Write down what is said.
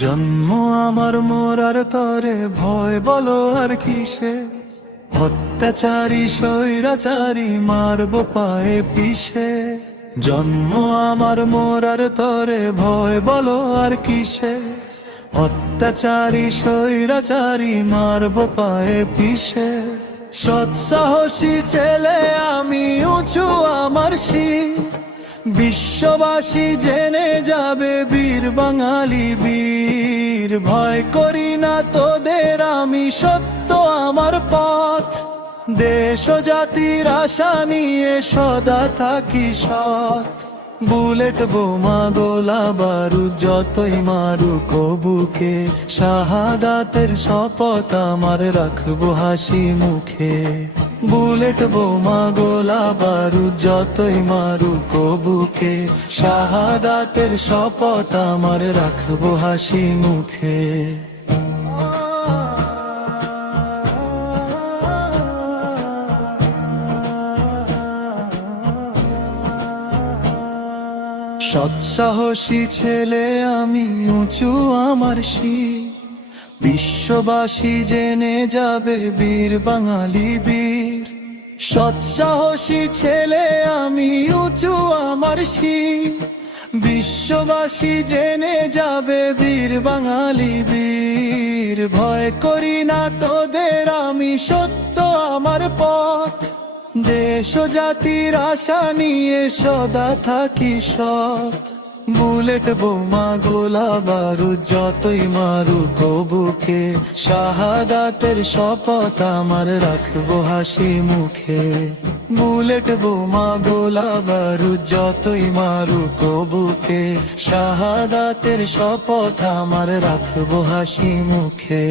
জন্ম আমার মোরার তরে ভয় বলো আর কিসে, অত্যাচারী স্বৈরাচারী মারব পায়ে পিষে। জন্ম আমার মোরার তরে ভয় বলো আর কিসে, অত্যাচারী স্বৈরাচারী মারব পায়ে পিষে। সৎসাহসী ছেলে আমি, উঁচু আমার শির, বিশ্ববাসী জেনে যাবে বীর বাঙালি বীর। ভয় করি না তোদের আমি, সত্য আমার পথ, দেশ ও জাতির আশা নিয়ে সদা থাকি সৎ। বুলেট বোমা গোলা বারুদ যতই মারুক বুকে, শাহাদাতের শপথ আমার রাখবো হাসি মুখে। বুলেট বোমা গোলা বারুদ যতই মারুক বুকে, শাহাদাতের শপথ আমার রাখবো হাসি মুখে। সৎসাহসী ছেলে আমি, উঁচু আমার শির, বিশ্ববাসী জেনে যাবে বীর বাঙালি বীর। সৎসাহসী ছেলে আমি, উঁচু আমার শির, বিশ্ববাসী জেনে যাবে বীর বাঙালি বীর। ভয় করি না তোদের আমি, সত্য আমার পথ, দেশ ও জাতির আশা নিয়ে সদা থাকি সৎ। বুলেট বোমা গোলা বারুদ যতই মারুক বুকে, শাহাদাতের শপথ আমার রাখবো হাসি মুখে। বুলেট বোমা গোলা বারুদ যতই মারুক বুকে, শাহাদাতের শপথ আমার রাখবো হাসি মুখে।